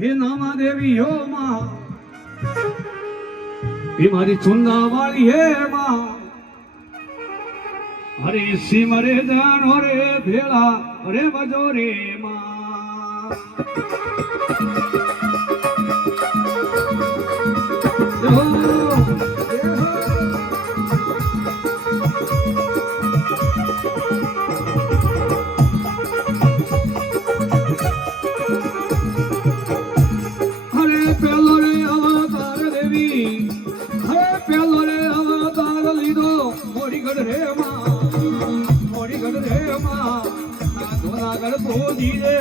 હે નામા દેવી હો માં એ મારી ચુંદા વાળી હે માં હરે સિમ રે જાણો રે ભેળા રે બજો રે માં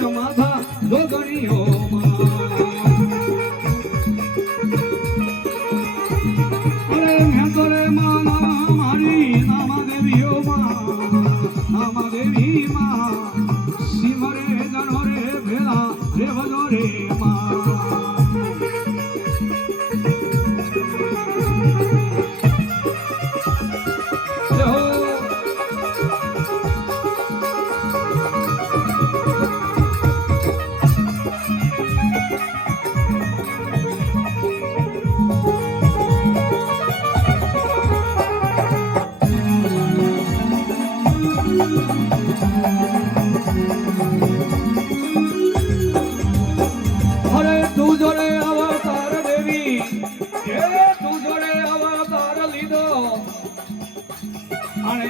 માથા જોગણીઓ અરે મેં તો રે મારી નામા દેવીઓ નામા દેવી માં સિમરે જણો રે ભેળા રે ભજો રે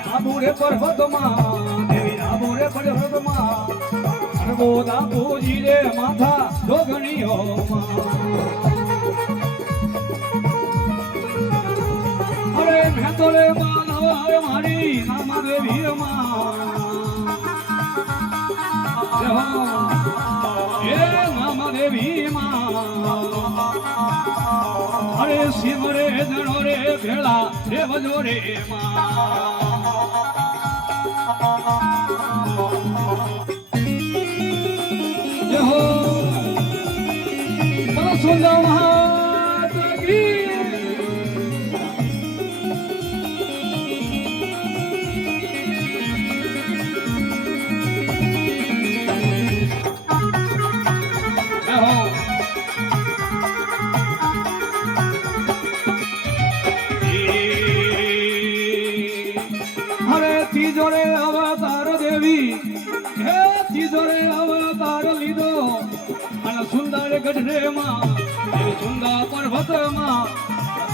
આબુરે પર્વતમાં દેવી આબુરે પર્વતમાં ગોદા પૂજી રે માથા જોગણીઓ અરે મેં તો રે મારી નામા દેવી એ નામા દેવી અરે સિમ રે જણો રે ભેળા રે ભજો રે સુંદર મહાત કી હરે તીજોરે અવતાર દેવી હે તીજોરે અવતાર લીધો અને સુંદર ગઢરે માં સુંદર પર્વત માં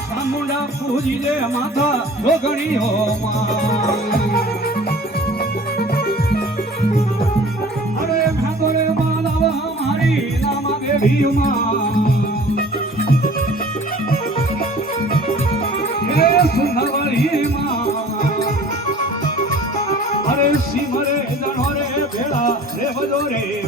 સામુંડા પૂજી દે માથા જોગણીઓ અરે ભાગોરે માનવ મારી નામા દેવી હે સુંદર વાળી અરે સિમરે જણો રે ભેળા રે ભજો રે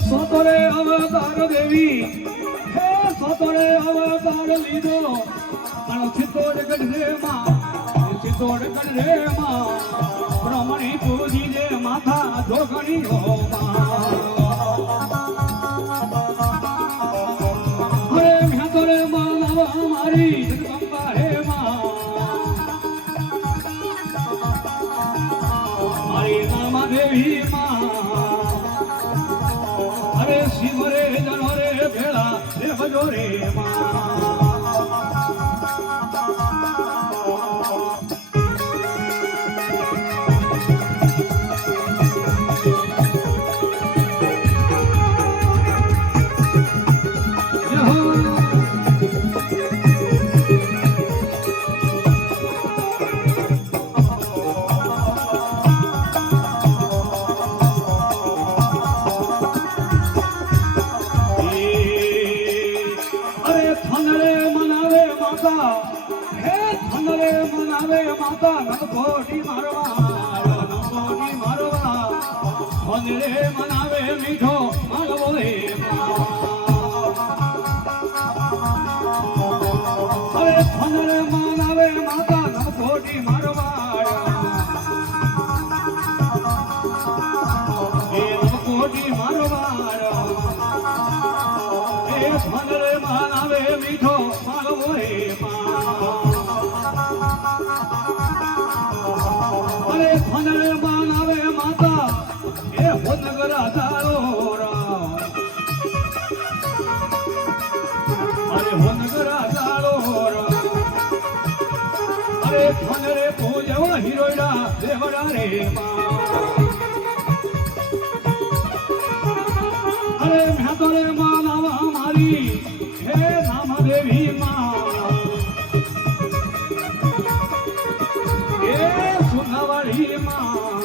સોતરે અવતાર દેવી હે સોતરે અવતાર લીધો અને સિત્તોડ ગઢરે માં બ્રહ્મણી પૂજી દે માથા જોગણીઓ હરે મેં તો રે માનવ મારી જગદંબા હે મારી નામા દેવી અરે સિમરે જણો રે ભેળા રે ભજો રે માતા નકોટી મારવા મંદિરે મનાવે મીઠો માલવો રે ધનરે માન આવે મીઠો માલવો રે અરે ધનરે માન આવે માતા એ હોનગરા ચાલો અરે હોનગરા ચાલો અરે ધનરે પૂજવા હિરોડા દેવડા રે અરે મેં તો રે માં લાવા મારી હે નામ દેવી માં એ સુનાવાળી માં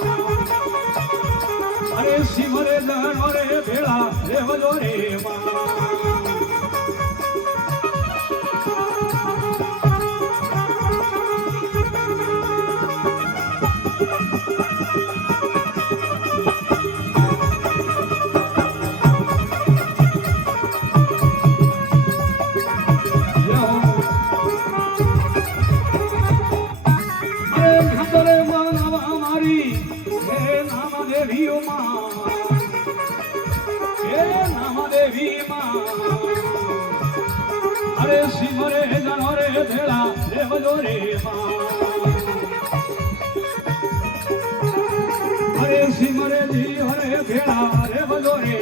અરે સિમરે દણો રે ભેળા રેવજો રે માં અરે સિમરે જણો રે ભેળા રેવજો રે અરે સિમરે જી હરે ભેળા રેવજો રે